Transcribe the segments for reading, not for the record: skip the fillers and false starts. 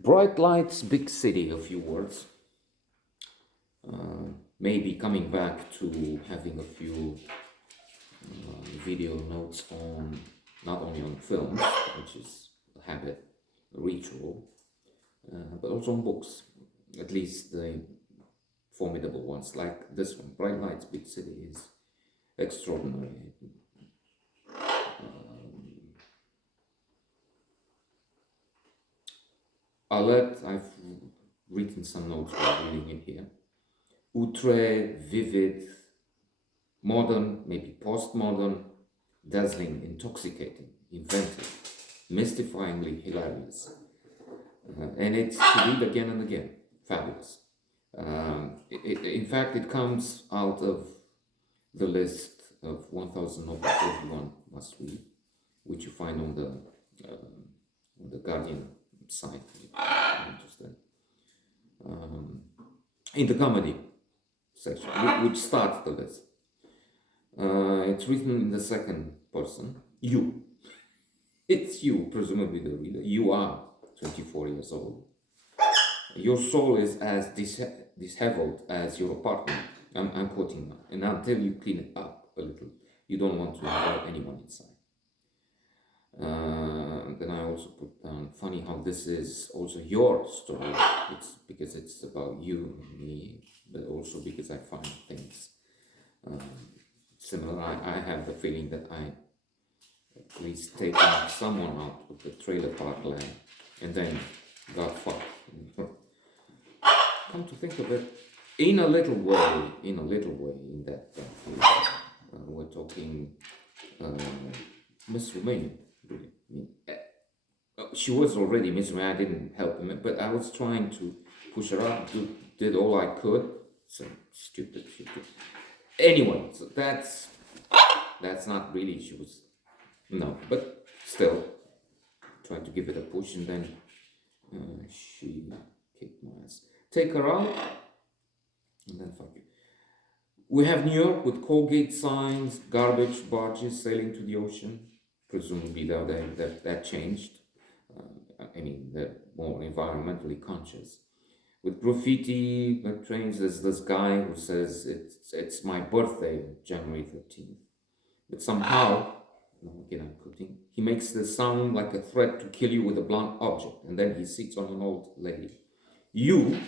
Bright lights, big city, a few words. Maybe coming back to having a few video notes on not only on films, which is a habit, a ritual, but also on books, at least the formidable ones like this one. Bright Lights, Big City is extraordinary. I've written some notes while reading it here. Outre, vivid, modern, maybe postmodern, dazzling, intoxicating, inventive, mystifyingly hilarious. And it's to read again and again. Fabulous. In fact, it comes out of the list of 1,000 novels everyone must read, which you find on the Guardian site, if you're interested. In the comedy section, which starts the list. It's written in the second person, you. It's you, presumably the reader. You are 24 years old. Your soul is as disheveled as your apartment. I'm quoting now. And until you clean it up a little, you don't want to invite anyone inside. Then I also put down, funny how this is also your story. It's because it's about you and me, but also because I find things similar. I have the feeling that I at least taken someone out of the trailer park land and then got fucked. Come to think of it, in a little way, in that we're talking Miss Romania, really. She was already Miss Romania. I didn't help him, but I was trying to push her up, did all I could. So stupid. Anyway, so that's not really, she was, no, but still, tried to give it a push, and then she kicked my ass. Take her out, and then fuck you. We have New York with Colgate signs, garbage barges sailing to the ocean. Presumably that changed. I mean, they're more environmentally conscious. With graffiti that trains, there's this guy who says it's my birthday, January 13th. But somehow, again I'm quoting, he makes the sound like a threat to kill you with a blunt object, and then he sits on an old lady. You,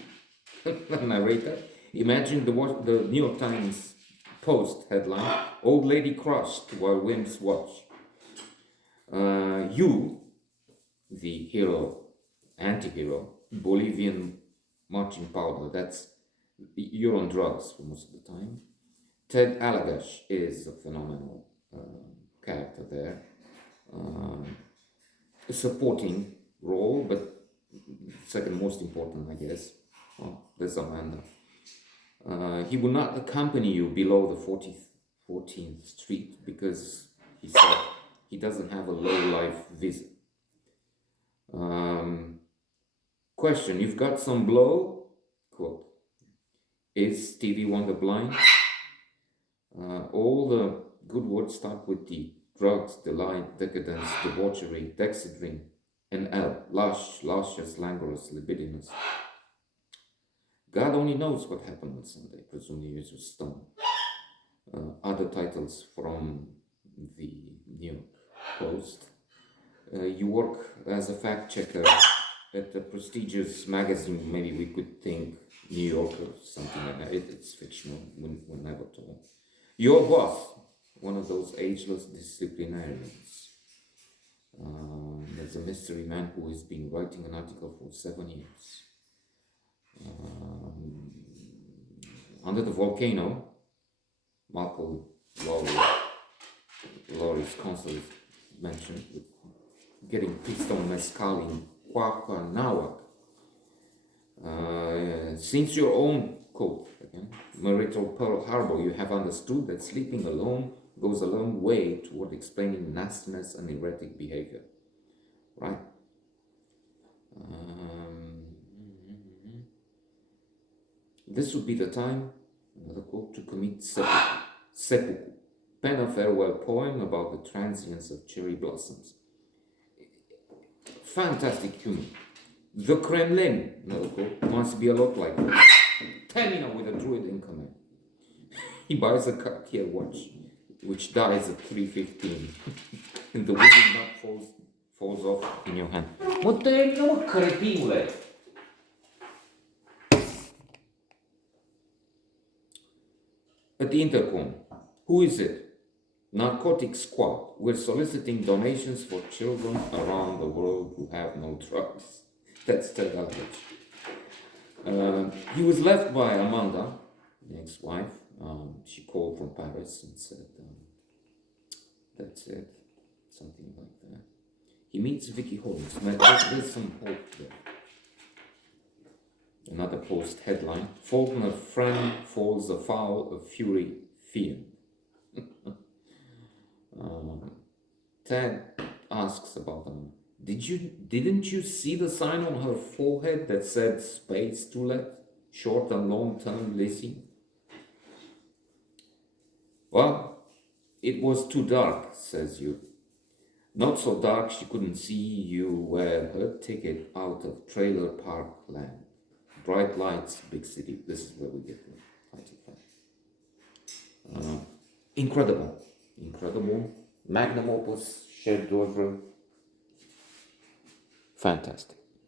the narrator, imagine the New York Times Post headline, old lady crushed while wimps watch. You, the hero, anti-hero, Bolivian marching powder, you're on drugs for most of the time. Ted Allagash is a phenomenal character there. A supporting role, but second most important, I guess. Well, there's Amanda. He will not accompany you below the 14th Street because he said he doesn't have a low-life visa. Question, you've got some blow? Quote, is Stevie Wonder blind? All the good words start with D. Drugs, delight, decadence, debauchery, dexedrine, and L. Lush, luscious, languorous, libidinous. God only knows what happened on Sunday. Presumably he was stoned. Other titles from the New York Post. You work as a fact checker at a prestigious magazine. Maybe we could think New York or something like that. It's fictional. We're never told. Your boss, one of those ageless disciplinarians. There's a mystery man who has been writing an article for 7 years. Under the volcano, Marco Laurie's constantly mentioned with getting pissed on mezcal in Huahuanahuac. Since your own quote again, marital Pearl Harbor, you have understood that sleeping alone goes a long way toward explaining nastiness and erratic behavior. Right? This would be the time, another quote, to commit seppuku. Pen a farewell poem about the transience of cherry blossoms. Fantastic humor. The Kremlin, Naruto, must be a lot like Termina with a druid in command. He buys a Cartier watch, which dies at 3:15, and the winding nut falls off in your hand. Mă, termină, mă, cretinule! At the intercom, who is it? Narcotic squad. We're soliciting donations for children around the world who have no drugs. That's Ted Aldrich. He was left by Amanda, the ex-wife. She called from Paris and said, that's it. Something like that. He meets Vicky Holmes. There's some hope there. Another post headline: Faulkner friend falls afoul of Fury fiend. Ted asks about them. Didn't you see the sign on her forehead that said space to let, short and long term leasing? Well, it was too dark, says you. Not so dark she couldn't see you wear her ticket out of Trailer Park Land. Bright lights, big city. This is where we get the title from. Incredible. Magnum opus, shared d'oeuvre. Fantastic.